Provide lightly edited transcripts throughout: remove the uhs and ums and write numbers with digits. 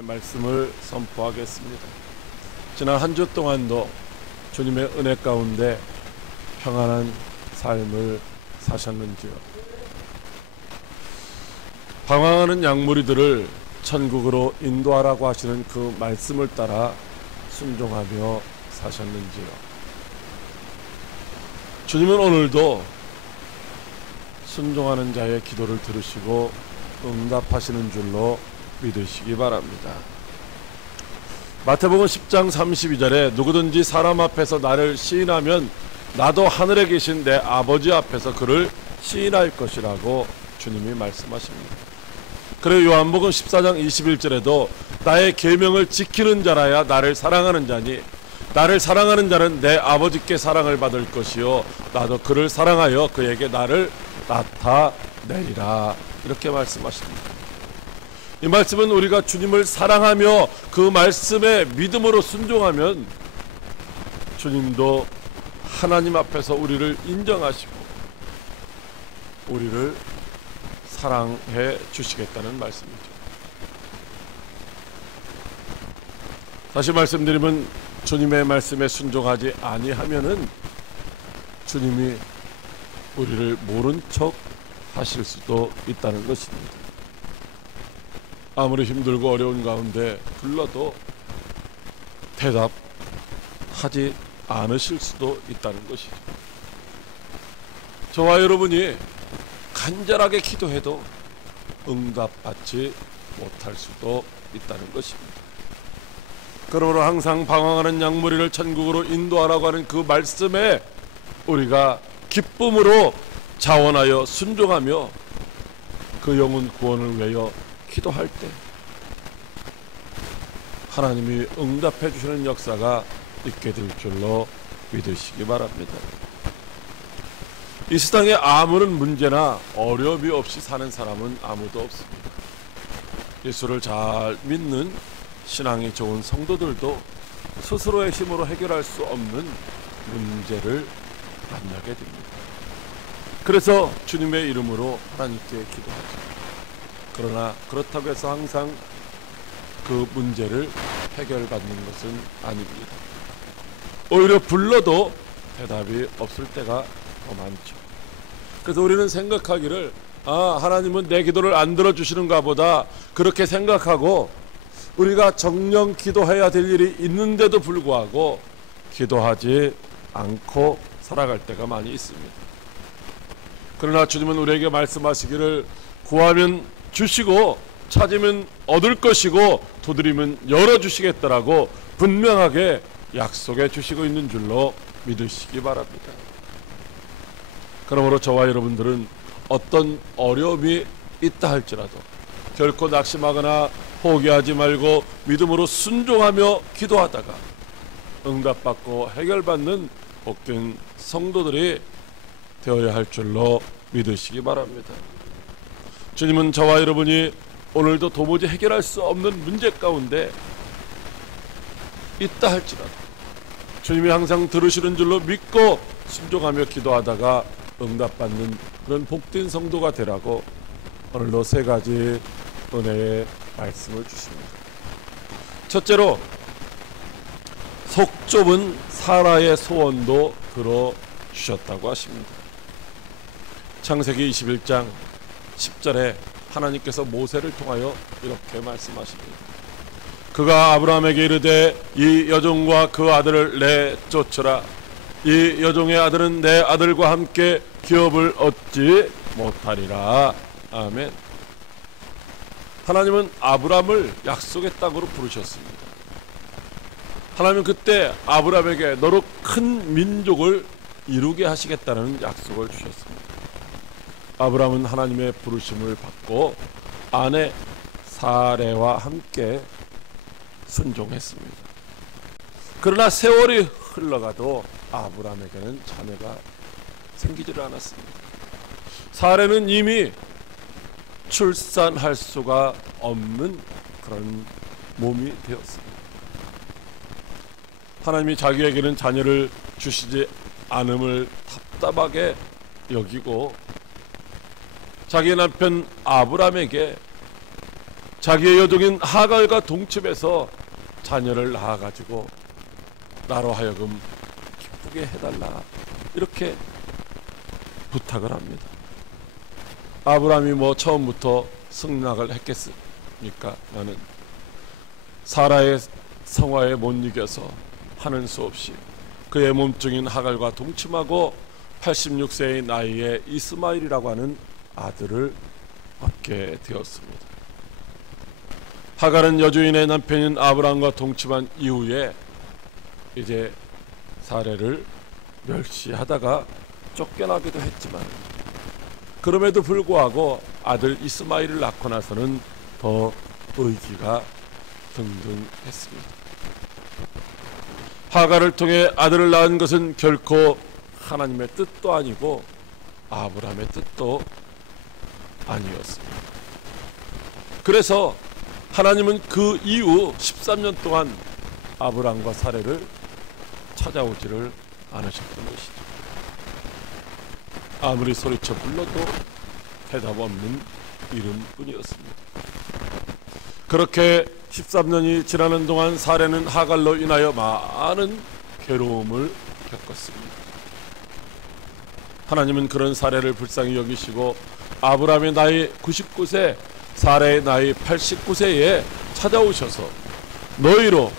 주님의 말씀을 선포하겠습니다. 지난 한 주 동안도 주님의 은혜 가운데 평안한 삶을 사셨는지요? 방황하는 양무리들을 천국으로 인도하라고 하시는 그 말씀을 따라 순종하며 사셨는지요? 주님은 오늘도 순종하는 자의 기도를 들으시고 응답하시는 줄로 믿으시기 바랍니다. 마태복음 10장 32절에 누구든지 사람 앞에서 나를 시인하면 나도 하늘에 계신 내 아버지 앞에서 그를 시인할 것이라고 주님이 말씀하십니다. 그리고 요한복음 14장 21절에도 나의 계명을 지키는 자라야 나를 사랑하는 자니 나를 사랑하는 자는 내 아버지께 사랑을 받을 것이요 나도 그를 사랑하여 그에게 나를 나타내리라, 이렇게 말씀하십니다. 이 말씀은 우리가 주님을 사랑하며 그 말씀에 믿음으로 순종하면 주님도 하나님 앞에서 우리를 인정하시고 우리를 사랑해 주시겠다는 말씀이죠. 다시 말씀드리면 주님의 말씀에 순종하지 아니하면은 주님이 우리를 모른 척 하실 수도 있다는 것입니다. 아무리 힘들고 어려운 가운데 불러도 대답하지 않으실 수도 있다는 것이죠. 저와 여러분이 간절하게 기도해도 응답받지 못할 수도 있다는 것입니다. 그러므로 항상 방황하는 양무리를 천국으로 인도하라고 하는 그 말씀에 우리가 기쁨으로 자원하여 순종하며 그 영혼 구원을 위하여 기도할 때 하나님이 응답해 주시는 역사가 있게 될 줄로 믿으시기 바랍니다. 이 세상에 아무런 문제나 어려움이 없이 사는 사람은 아무도 없습니다. 예수를 잘 믿는 신앙이 좋은 성도들도 스스로의 힘으로 해결할 수 없는 문제를 만나게 됩니다. 그래서 주님의 이름으로 하나님께 기도하죠. 그러나 그렇다고 해서 항상 그 문제를 해결받는 것은 아닙니다. 오히려 불러도 대답이 없을 때가 더 많죠. 그래서 우리는 생각하기를 하나님은 내 기도를 안 들어주시는가 보다, 그렇게 생각하고 우리가 정녕 기도해야 될 일이 있는데도 불구하고 기도하지 않고 살아갈 때가 많이 있습니다. 그러나 주님은 우리에게 말씀하시기를 구하면 주시고 찾으면 얻을 것이고 두드리면 열어주시겠다라고 분명하게 약속해 주시고 있는 줄로 믿으시기 바랍니다. 그러므로 저와 여러분들은 어떤 어려움이 있다 할지라도 결코 낙심하거나 포기하지 말고 믿음으로 순종하며 기도하다가 응답받고 해결받는 복된 성도들이 되어야 할 줄로 믿으시기 바랍니다. 주님은 저와 여러분이 오늘도 도무지 해결할 수 없는 문제 가운데 있다 할지라도 주님이 항상 들으시는 줄로 믿고 순종하며 기도하다가 응답받는 그런 복된 성도가 되라고 오늘도 세 가지 은혜의 말씀을 주십니다. 첫째로, 속 좁은 사라의 소원도 들어주셨다고 하십니다. 창세기 21장 10절에 하나님께서 모세를 통하여 이렇게 말씀하십니다. 그가 아브라함에게 이르되 이 여종과 그 아들을 내쫓으라. 이 여종의 아들은 내 아들과 함께 기업을 얻지 못하리라. 아멘. 하나님은 아브라함을 약속의 땅으로 부르셨습니다. 하나님은 그때 아브라함에게 너로 큰 민족을 이루게 하시겠다는 약속을 주셨습니다. 아브라함은 하나님의 부르심을 받고 아내 사레와 함께 순종했습니다. 그러나 세월이 흘러가도 아브라함에게는 자녀가 생기지를 않았습니다. 사레는 이미 출산할 수가 없는 그런 몸이 되었습니다. 하나님이 자기에게는 자녀를 주시지 않음을 답답하게 여기고 자기 남편 아브라함에게 자기의 여종인 하갈과 동침해서 자녀를 낳아가지고 나로 하여금 기쁘게 해달라, 이렇게 부탁을 합니다. 아브라함이 뭐 처음부터 승낙을 했겠습니까? 나는 사라의 성화에 못 이겨서 하는 수 없이 그의 몸종인 하갈과 동침하고 86세의 나이에 이스마엘이라고 하는 아들을 얻게 되었습니다. 하갈은 여주인의 남편인 아브라함과 동침한 이후에 이제 사례를 멸시하다가 쫓겨나기도 했지만, 그럼에도 불구하고 아들 이스마엘을 낳고 나서는 더 의기가 등등했습니다. 하갈을 통해 아들을 낳은 것은 결코 하나님의 뜻도 아니고 아브라함의 뜻도 아니었습니다. 그래서 하나님은 그 이후 13년 동안 아브라함과 사례를 찾아오지를 않으셨던 것이죠. 아무리 소리쳐 불러도 대답 없는 이름뿐이었습니다. 그렇게 13년이 지나는 동안 사례는 하갈로 인하여 많은 괴로움을 겪었습니다. 하나님은 그런 사례를 불쌍히 여기시고 아브라함의 나이 99세, 사례의 나이 89세에 찾아오셔서 너희로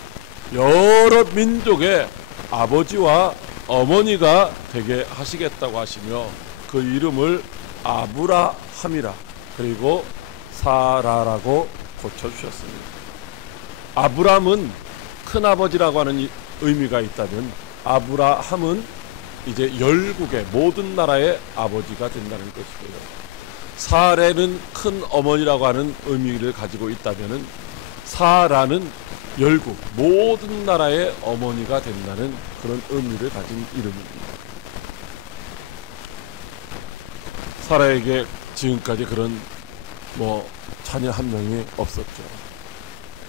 여러 민족의 아버지와 어머니가 되게 하시겠다고 하시며 그 이름을 아브라함이라, 그리고 사라라고 고쳐주셨습니다. 아브라함은 큰아버지라고 하는 의미가 있다면, 아브라함은 이제 열국의 모든 나라의 아버지가 된다는 것이고요. 사레는 큰 어머니라고 하는 의미를 가지고 있다면, 사라는 열국 모든 나라의 어머니가 된다는 그런 의미를 가진 이름입니다. 사라에게 지금까지 그런 자녀 한 명이 없었죠.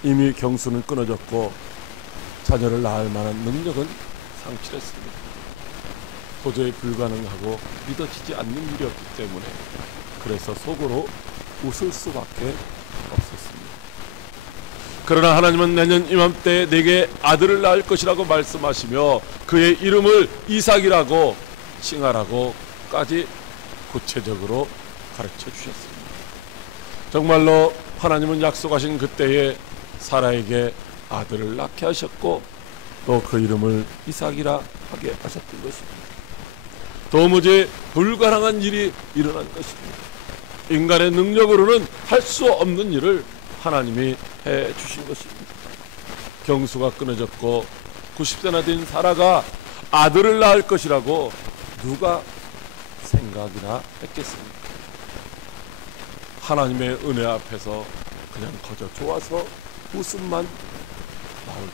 이미 경수는 끊어졌고 자녀를 낳을 만한 능력은 상실했습니다. 도저히 불가능하고 믿어지지 않는 일이었기 때문에, 그래서 속으로 웃을 수밖에 없었습니다. 그러나 하나님은 내년 이맘때 내게 아들을 낳을 것이라고 말씀하시며 그의 이름을 이삭이라고 칭하라고까지 구체적으로 가르쳐 주셨습니다. 정말로 하나님은 약속하신 그때에 사라에게 아들을 낳게 하셨고 또 그 이름을 이삭이라 하게 하셨던 것입니다. 도무지 불가능한 일이 일어난 것입니다. 인간의 능력으로는 할 수 없는 일을 하나님이 해 주신 것입니다. 경수가 끊어졌고 90세나 된 사라가 아들을 낳을 것이라고 누가 생각이나 했겠습니까? 하나님의 은혜 앞에서 그냥 거저 좋아서 웃음만 나올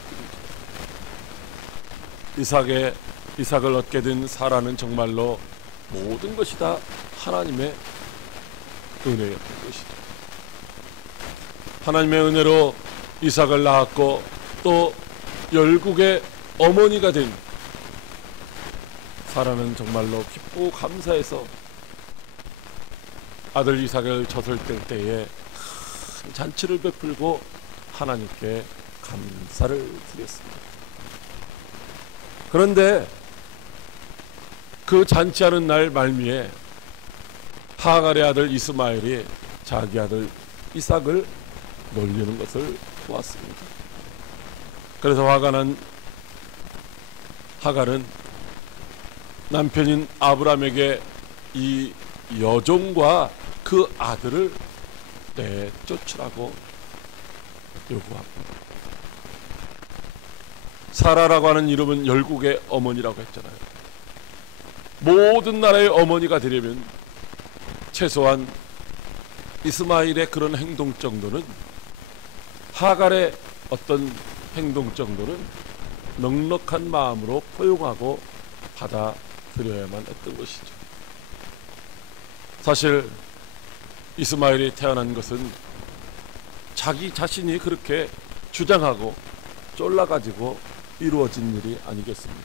뿐이죠. 이삭을 얻게 된 사라는 정말로 모든 것이 다 하나님의 은혜였던 것이죠. 하나님의 은혜로 이삭을 낳았고 또 열국의 어머니가 된 사라는 정말로 기쁘고 감사해서 아들 이삭을 젖을 뗄 때에 큰 잔치를 베풀고 하나님께 감사를 드렸습니다. 그런데 그 잔치하는 날 말미에 하갈의 아들 이스마엘이 자기 아들 이삭을 놀리는 것을 보았습니다. 그래서 화가 난 하갈은 남편인 아브라함에게 이 여종과 그 아들을 내쫓으라고 요구합니다. 사라라고 하는 이름은 열국의 어머니라고 했잖아요. 모든 나라의 어머니가 되려면 최소한 이스마엘의 그런 행동 정도는, 하갈의 어떤 행동 정도는 넉넉한 마음으로 포용하고 받아들여야만 했던 것이죠. 사실 이스마엘이 태어난 것은 자기 자신이 그렇게 주장하고 쫄라가지고 이루어진 일이 아니겠습니까?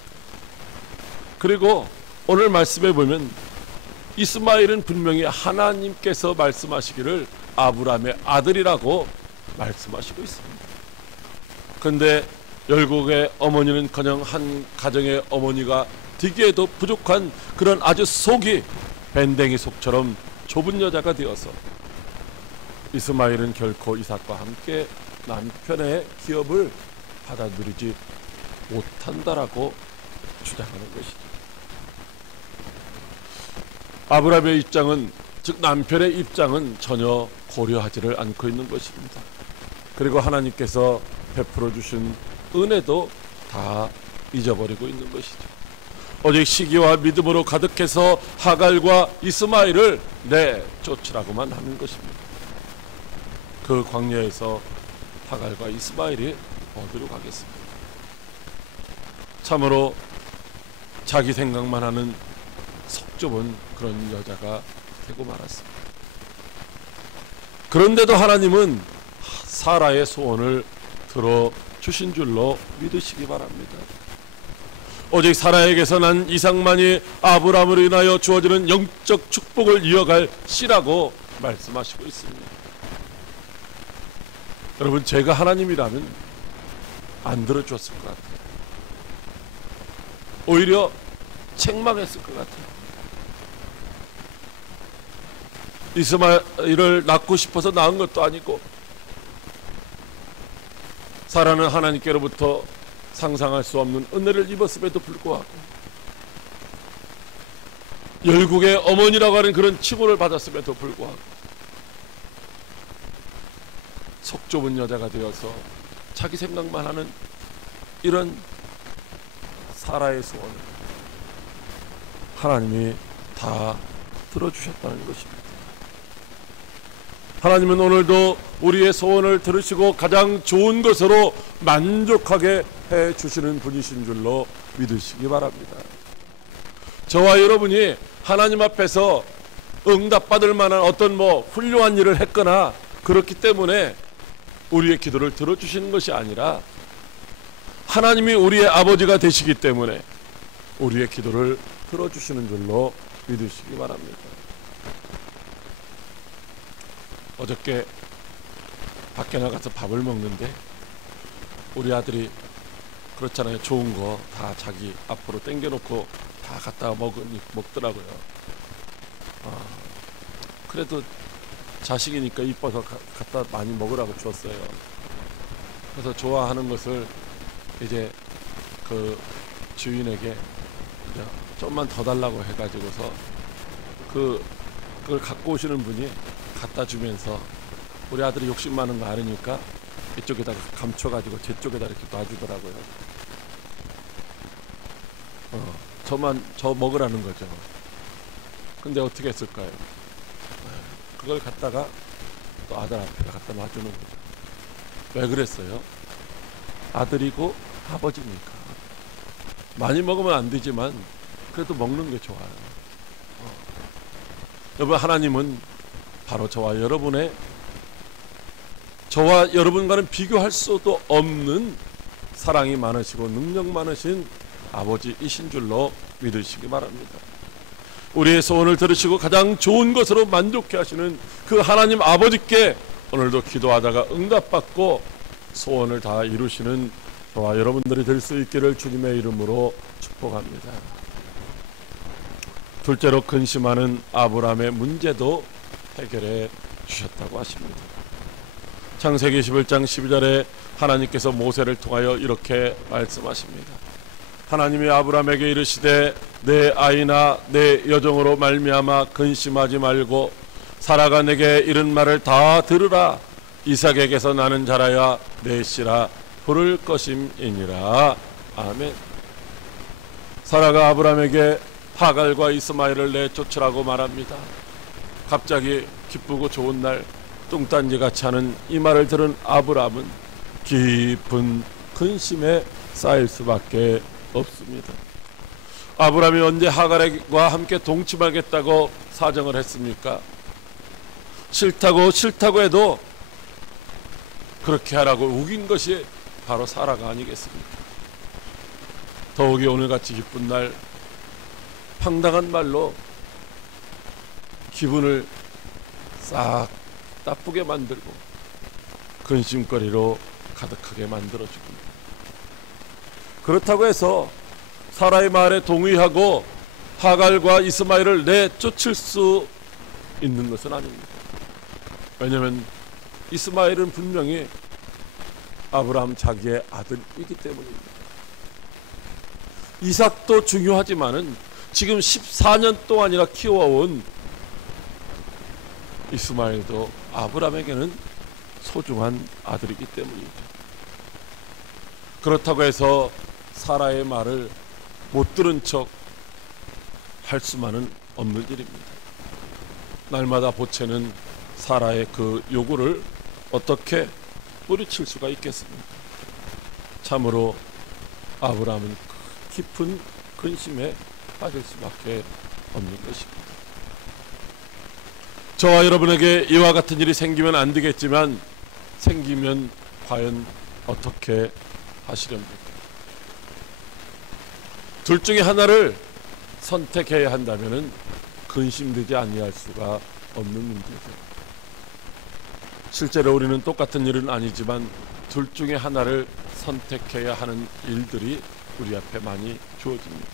그리고 오늘 말씀에 보면 이스마엘은 분명히 하나님께서 말씀하시기를 아브라함의 아들이라고 말씀하시고 있습니다. 그런데 열국의 어머니는커녕 한 가정의 어머니가 되기에도 부족한 그런 아주 속이 밴댕이 속처럼 좁은 여자가 되어서 이스마엘은 결코 이삭과 함께 남편의 기업을 받아들이지 못한다라고 주장하는 것이죠. 아브라함의 입장은, 즉 남편의 입장은 전혀 고려하지를 않고 있는 것입니다. 그리고 하나님께서 베풀어 주신 은혜도 다 잊어버리고 있는 것이죠. 오직 시기와 믿음으로 가득해서 하갈과 이스마엘을 내쫓으라고만 하는 것입니다. 그 광야에서 하갈과 이스마엘이 어디로 가겠습니까? 참으로 자기 생각만 하는 속 좁은 그런 여자가 되고 말았습니다. 그런데도 하나님은 사라의 소원을 들어주신 줄로 믿으시기 바랍니다. 오직 사라에게서 난 이삭만이 아브라함으로 인하여 주어지는 영적 축복을 이어갈 씨라고 말씀하시고 있습니다. 여러분, 제가 하나님이라면 안 들어줬을 것 같아요. 오히려 책망했을 것 같아요. 이스마엘을 낳고 싶어서 낳은 것도 아니고, 사라는 하나님께로부터 상상할 수 없는 은혜를 입었음에도 불구하고 열국의 어머니라고 하는 그런 칭호를 받았음에도 불구하고 속 좁은 여자가 되어서 자기 생각만 하는 이런 사라의 소원을 하나님이 다 들어주셨다는 것입니다. 하나님은 오늘도 우리의 소원을 들으시고 가장 좋은 것으로 만족하게 해주시는 분이신 줄로 믿으시기 바랍니다. 저와 여러분이 하나님 앞에서 응답받을 만한 어떤 훌륭한 일을 했거나 그렇기 때문에 우리의 기도를 들어주시는 것이 아니라 하나님이 우리의 아버지가 되시기 때문에 우리의 기도를 들어주시는 줄로 믿으시기 바랍니다. 어저께 밖에 나가서 밥을 먹는데 우리 아들이 그렇잖아요. 좋은 거 다 자기 앞으로 당겨놓고 다 갖다가 먹더라고요. 그래도 자식이니까 이뻐서 갖다 많이 먹으라고 줬어요. 그래서 좋아하는 것을 이제 그 주인에게 좀만 더 달라고 해가지고서 그걸 갖고 오시는 분이 갖다 주면서 우리 아들이 욕심 많은 거 아니니까 이쪽에다가 감춰가지고 제 쪽에다 이렇게 놔주더라고요. 저 먹으라는 거죠. 근데 어떻게 했을까요? 그걸 갖다가 또 아들 앞에 갖다 놔주는 거죠. 왜 그랬어요? 아들이고 아버지니까. 많이 먹으면 안 되지만 그래도 먹는 게 좋아요. 여러분, 하나님은 바로 저와 여러분과는 비교할 수도 없는 사랑이 많으시고 능력 많으신 아버지이신 줄로 믿으시기 바랍니다. 우리의 소원을 들으시고 가장 좋은 것으로 만족해 하시는 그 하나님 아버지께 오늘도 기도하다가 응답받고 소원을 다 이루시는 저와 여러분들이 될 수 있기를 주님의 이름으로 축복합니다. 둘째로 근심하는 아브라함의 문제도 해결해 주셨다고 하십니다. 창세기 11장 12절에 하나님께서 모세를 통하여 이렇게 말씀하십니다. 하나님이 아브라함에게 이르시되 내 아이나 내 여종으로 말미암아 근심하지 말고 사라가 내게 이른 말을 다 들으라. 이삭에게서 나는 자라야 내 씨라 부를 것임이니라. 아멘. 사라가 아브라함에게 하갈과 이스마엘을 내쫓으라고 말합니다. 갑자기 기쁘고 좋은 날 뚱딴지같이 하는 이 말을 들은 아브라함은 깊은 근심에 쌓일 수밖에 없습니다. 아브라함이 언제 하갈과 함께 동침하겠다고 사정을 했습니까? 싫다고 해도 그렇게 하라고 우긴 것이 바로 사라가 아니겠습니까? 더욱이 오늘같이 기쁜 날 황당한 말로 기분을 싹 나쁘게 만들고 근심거리로 가득하게 만들어줍니다. 그렇다고 해서 사라의 말에 동의하고 하갈과 이스마엘을 내쫓을 수 있는 것은 아닙니다. 왜냐하면 이스마엘은 분명히 아브라함 자기의 아들이기 때문입니다. 이삭도 중요하지만은 지금 14년 동안이나 키워온 이스마엘도 아브라함에게는 소중한 아들이기 때문이죠. 그렇다고 해서 사라의 말을 못 들은 척 할 수만은 없는 일입니다. 날마다 보채는 사라의 그 요구를 어떻게 뿌리칠 수가 있겠습니까? 참으로 아브라함은 깊은 근심에 빠질 수밖에 없는 것입니다. 저와 여러분에게 이와 같은 일이 생기면 안 되겠지만 생기면 과연 어떻게 하시렵니까? 둘 중에 하나를 선택해야 한다면 근심되지 아니할 수가 없는 문제죠. 실제로 우리는 똑같은 일은 아니지만 둘 중에 하나를 선택해야 하는 일들이 우리 앞에 많이 주어집니다.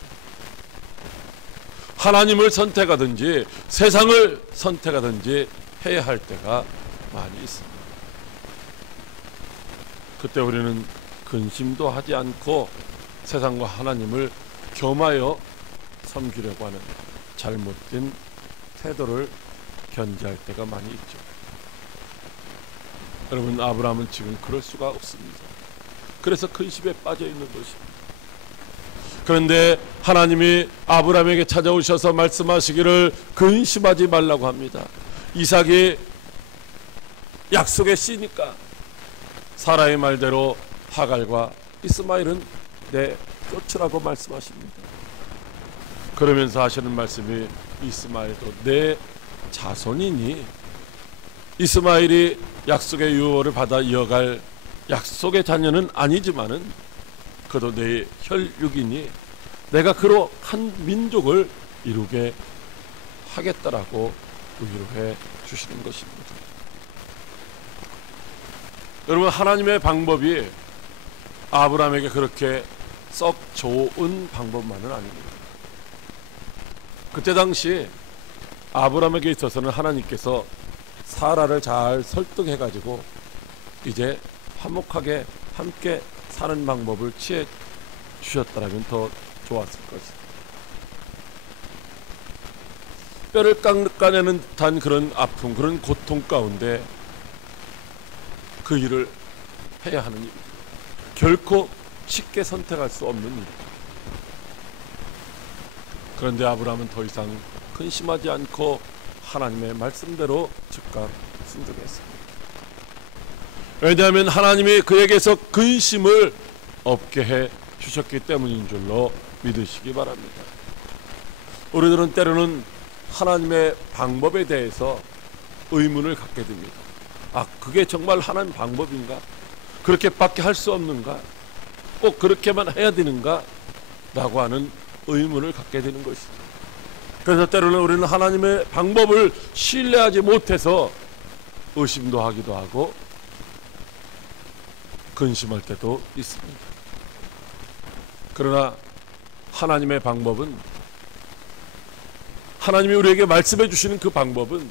하나님을 선택하든지 세상을 선택하든지 해야 할 때가 많이 있습니다. 그때 우리는 근심도 하지 않고 세상과 하나님을 겸하여 섬기려고 하는 잘못된 태도를 견지할 때가 많이 있죠. 여러분, 아브라함은 지금 그럴 수가 없습니다. 그래서 근심에 빠져 있는 것입니다. 그런데 하나님이 아브라함에게 찾아오셔서 말씀하시기를 근심하지 말라고 합니다. 이삭이 약속의 씨니까 사라의 말대로 하갈과 이스마엘은 내쫓으라고 말씀하십니다. 그러면서 하시는 말씀이 이스마엘도 내 자손이니, 이스마엘이 약속의 유월을 받아 이어갈 약속의 자녀는 아니지만은 그도 내 혈육이니 내가 그로 한 민족을 이루게 하겠다라고 위로해 주시는 것입니다. 여러분, 하나님의 방법이 아브라함에게 그렇게 썩 좋은 방법만은 아닙니다. 그때 당시 아브라함에게 있어서는 하나님께서 사라를 잘 설득해 가지고 이제 화목하게 함께 사는 방법을 취해 주셨다면 더 좋았을 것입니다. 뼈를 깎아내는 듯한 그런 아픔, 그런 고통 가운데 그 일을 해야 하는 일, 결코 쉽게 선택할 수 없는 일. 그런데 아브라함은 더 이상 근심하지 않고 하나님의 말씀대로 즉각 순종했습니다. 왜냐하면 하나님이 그에게서 근심을 없게 해 주셨기 때문인 줄로 믿으시기 바랍니다. 우리들은 때로는 하나님의 방법에 대해서 의문을 갖게 됩니다. 아, 그게 정말 하나님 방법인가? 그렇게밖에 할 수 없는가? 꼭 그렇게만 해야 되는가? 라고 하는 의문을 갖게 되는 것입니다. 그래서 때로는 우리는 하나님의 방법을 신뢰하지 못해서 의심도 하기도 하고 근심할 때도 있습니다. 그러나 하나님의 방법은, 하나님이 우리에게 말씀해 주시는 그 방법은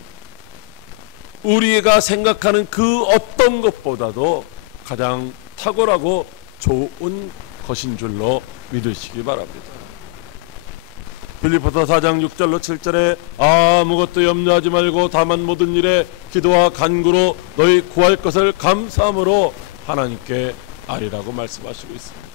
우리가 생각하는 그 어떤 것보다도 가장 탁월하고 좋은 것인 줄로 믿으시기 바랍니다. 빌립보서 4장 6절로 7절에 아무것도 염려하지 말고 다만 모든 일에 기도와 간구로 너희 구할 것을 감사함으로 하나님께 아뢰라고 말씀하시고 있습니다.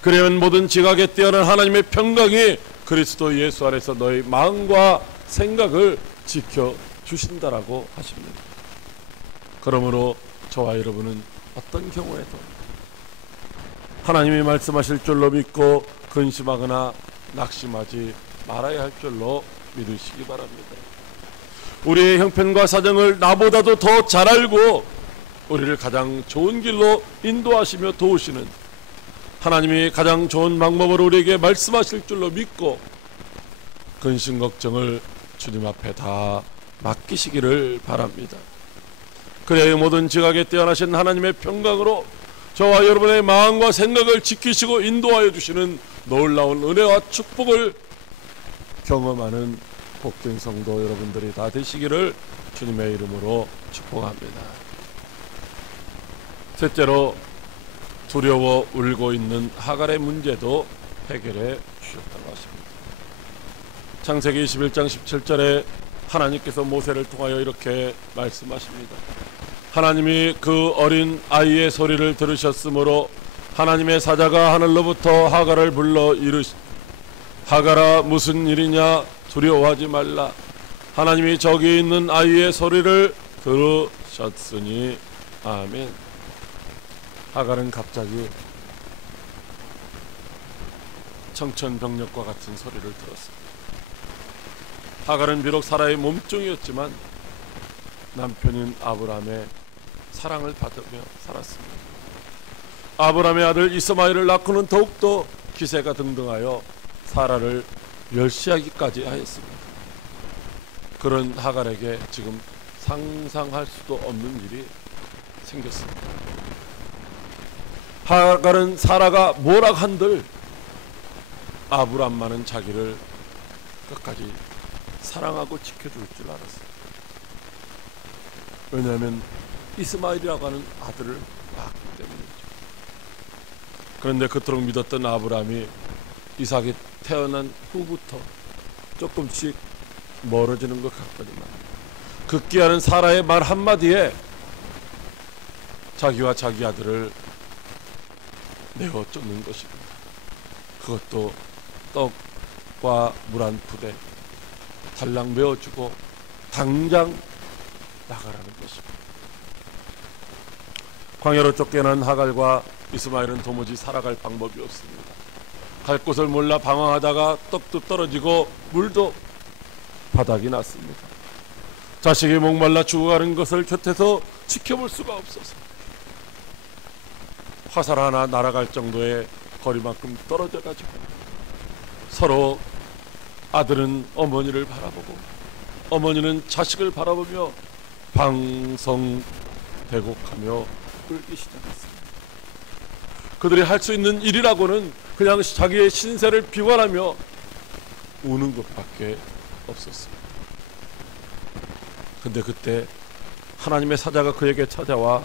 그러면 모든 지각에 뛰어난 하나님의 평강이 그리스도 예수 안에서 너희 마음과 생각을 지켜주신다라고 하십니다. 그러므로 저와 여러분은 어떤 경우에도 하나님이 말씀하실 줄로 믿고 근심하거나 낙심하지 말아야 할 줄로 믿으시기 바랍니다. 우리의 형편과 사정을 나보다도 더 잘 알고 우리를 가장 좋은 길로 인도하시며 도우시는 하나님이 가장 좋은 방법으로 우리에게 말씀하실 줄로 믿고 근심 걱정을 주님 앞에 다 맡기시기를 바랍니다. 그래야 모든 지각에 뛰어나신 하나님의 평강으로 저와 여러분의 마음과 생각을 지키시고 인도하여 주시는 놀라운 은혜와 축복을 경험하는 복된 성도 여러분들이 다 되시기를 주님의 이름으로 축복합니다. 셋째로, 두려워 울고 있는 하갈의 문제도 해결해 주셨다고 하십니다. 창세기 21장 17절에 하나님께서 모세를 통하여 이렇게 말씀하십니다. 하나님이 그 어린 아이의 소리를 들으셨으므로 하나님의 사자가 하늘로부터 하갈을 불러 이르시되, 하갈아, 무슨 일이냐, 두려워하지 말라. 하나님이 저기 있는 아이의 소리를 들으셨으니. 아멘. 하갈은 갑자기 청천벽력과 같은 소리를 들었습니다. 하갈은 비록 사라의 몸종이었지만 남편인 아브라함의 사랑을 받으며 살았습니다. 아브라함의 아들 이스마엘을 낳고는 더욱더 기세가 등등하여 사라를 멸시하기까지 하였습니다. 그런 하갈에게 지금 상상할 수도 없는 일이 생겼습니다. 하갈은 사라가 뭐라 한들 아브라함만은 자기를 끝까지 사랑하고 지켜줄 줄 알았어요. 왜냐하면 이스마엘이라고 하는 아들을 낳았기 때문이죠. 그런데 그토록 믿었던 아브라함이 이삭이 태어난 후부터 조금씩 멀어지는 것 같더니만 극기하는 사라의 말 한마디에 자기와 자기 아들을 내어 쫓는 것입니다. 그것도 떡과 물 한 푸대 달랑 메어주고 당장 나가라는 것입니다. 광야로 쫓겨난 하갈과 이스마엘은 도무지 살아갈 방법이 없습니다. 갈 곳을 몰라 방황하다가 떡도 떨어지고 물도 바닥이 났습니다. 자식이 목말라 죽어가는 것을 곁에서 지켜볼 수가 없어서 화살 하나 날아갈 정도의 거리만큼 떨어져가지고 서로 아들은 어머니를 바라보고 어머니는 자식을 바라보며 방성대곡하며 울기 시작했습니다. 그들이 할 수 있는 일이라고는 그냥 자기의 신세를 비관하며 우는 것밖에 없었습니다. 근데 그때 하나님의 사자가 그에게 찾아와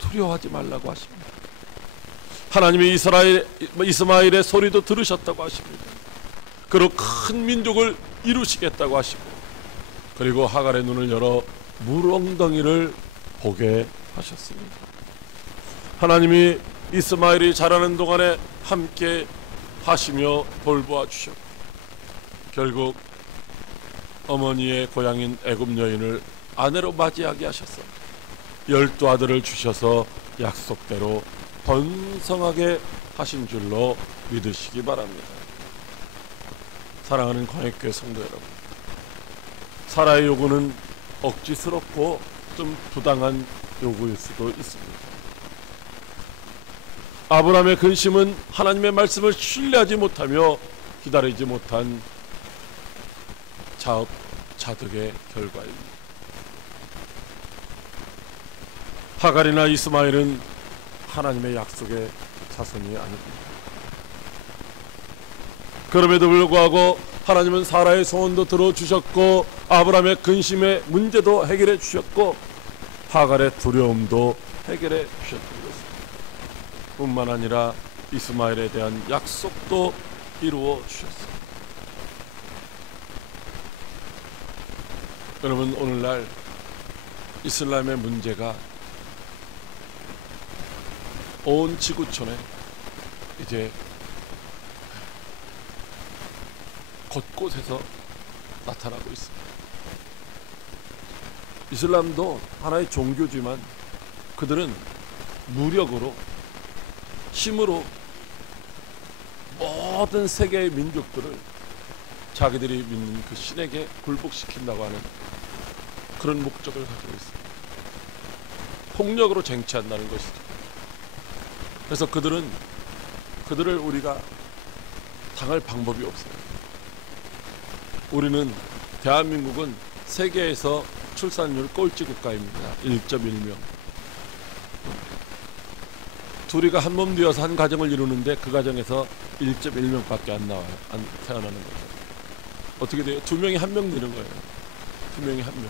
두려워하지 말라고 하십니다. 하나님이 이스마엘의 소리도 들으셨다고 하십니다. 그리고 큰 민족을 이루시겠다고 하시고, 그리고 하갈의 눈을 열어 물엉덩이를 보게 하셨습니다. 하나님이 이스마엘이 자라는 동안에 함께 하시며 돌보아 주셨고, 결국 어머니의 고향인 애굽 여인을 아내로 맞이하게 하셔서 12아들을 주셔서 약속대로 번성하게 하신 줄로 믿으시기 바랍니다. 사랑하는 광역교회 성도 여러분, 사라의 요구는 억지스럽고 좀 부당한 요구일 수도 있습니다. 아브라함의 근심은 하나님의 말씀을 신뢰하지 못하며 기다리지 못한 자업자득의 결과입니다. 하갈이나 이스마엘은 하나님의 약속의 자손이 아닙니다. 그럼에도 불구하고 하나님은 사라의 소원도 들어주셨고, 아브라함의 근심의 문제도 해결해 주셨고, 하갈의 두려움도 해결해 주셨던 것입니다. 뿐만 아니라 이스마엘에 대한 약속도 이루어 주셨습니다. 여러분, 오늘날 이슬람의 문제가 온 지구촌에 이제 곳곳에서 나타나고 있습니다. 이슬람도 하나의 종교지만 그들은 무력으로, 힘으로 모든 세계의 민족들을 자기들이 믿는 그 신에게 굴복시킨다고 하는 그런 목적을 가지고 있습니다. 폭력으로 쟁취한다는 것이죠. 그래서 그들을 우리가 당할 방법이 없어요. 우리는, 대한민국은 세계에서 출산율 꼴찌 국가입니다. 1.1명. 둘이가 한 몸 되어서 한 가정을 이루는데 그 가정에서 1.1명밖에 안 나와요. 안 태어나는 거죠. 어떻게 돼요? 2명이 1명 되는 거예요. 2명이 1명.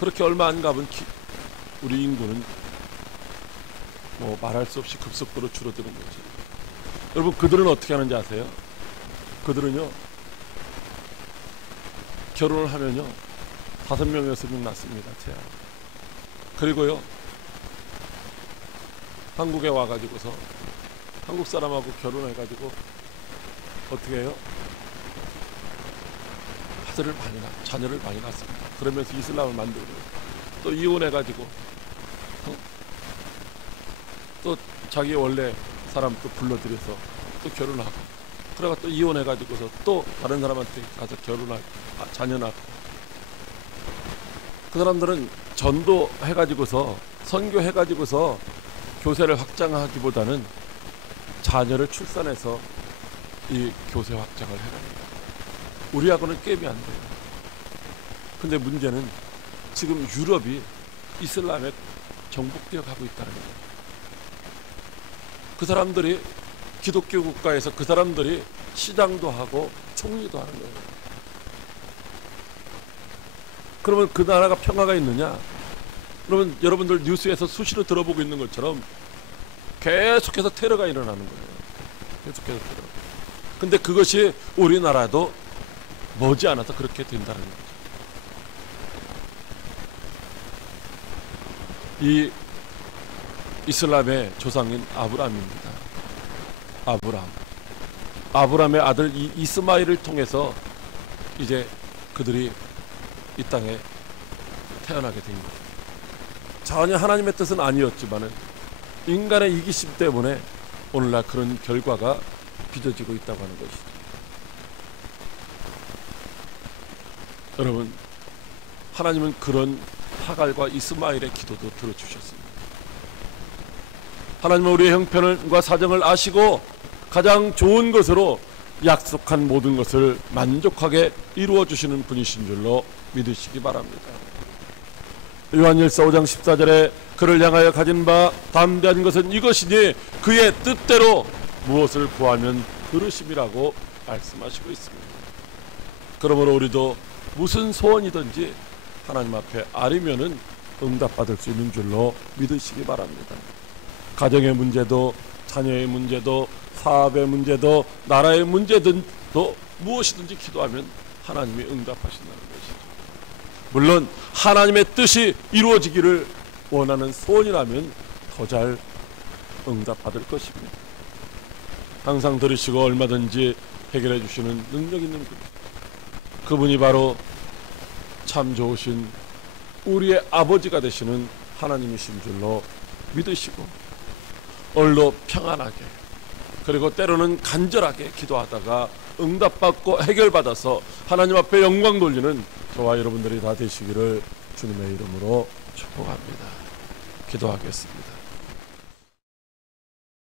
그렇게 얼마 안 가면 우리 인구는 뭐 말할 수 없이 급속도로 줄어드는 거지. 여러분, 그들은 어떻게 하는지 아세요? 그들은요, 결혼을 하면요 5명, 6명 낳습니다. 태아. 그리고요 한국에 와가지고서 한국 사람하고 결혼해가지고 어떻게 해요? 자녀를 많이 낳습니다. 그러면서 이슬람을 만들고 또 이혼해가지고 또 자기 원래 사람 또 불러들여서 또 결혼하고, 그래가 또 이혼해가지고서 또 다른 사람한테 가서 결혼하고 자녀 낳고. 그 사람들은 전도해가지고서 선교해가지고서 교세를 확장하기보다는 자녀를 출산해서 이 교세 확장을 해갑니다. 우리하고는 게임이 안 돼요. 근데 문제는 지금 유럽이 이슬람에 정복되어 가고 있다는 거예요. 그 사람들이 기독교 국가에서 그 사람들이 시장도 하고 총리도 하는 거예요. 그러면 그 나라가 평화가 있느냐? 그러면 여러분들 뉴스에서 수시로 들어보고 있는 것처럼 계속해서 테러가 일어나는 거예요. 계속해서 테러. 근데 그것이 우리나라도 머지않아서 그렇게 된다는 거죠. 이 이슬람의 조상인 아브람입니다. 아브람의 아들 이 이스마일을 통해서 이제 그들이 이 땅에 태어나게 된 거예요. 전혀 하나님의 뜻은 아니었지만은 인간의 이기심 때문에 오늘날 그런 결과가 빚어지고 있다고 하는 것이죠. 여러분, 하나님은 그런 하갈과 이스마일의 기도도 들어주셨습니다. 하나님은 우리의 형편과 사정을 아시고 가장 좋은 것으로 약속한 모든 것을 만족하게 이루어 주시는 분이신 줄로 믿으시기 바랍니다. 요한일서 5장 14절에 그를 향하여 가진 바 담대한 것은 이것이니 그의 뜻대로 무엇을 구하면 들으심이라고 말씀하시고 있습니다. 그러므로 우리도 무슨 소원이든지 하나님 앞에 아뢰면은 응답받을 수 있는 줄로 믿으시기 바랍니다. 가정의 문제도 자녀의 문제도 사업의 문제도 나라의 문제도 무엇이든지 기도하면 하나님이 응답하신다는 것이죠. 물론 하나님의 뜻이 이루어지기를 원하는 소원이라면 더 잘 응답받을 것입니다. 항상 들으시고 얼마든지 해결해 주시는 능력 있는 분, 그분이 바로 참 좋으신 우리의 아버지가 되시는 하나님이신 줄로 믿으시고 오늘도 평안하게, 그리고 때로는 간절하게 기도하다가 응답받고 해결받아서 하나님 앞에 영광 돌리는 저와 여러분들이 다 되시기를 주님의 이름으로 축복합니다. 기도하겠습니다.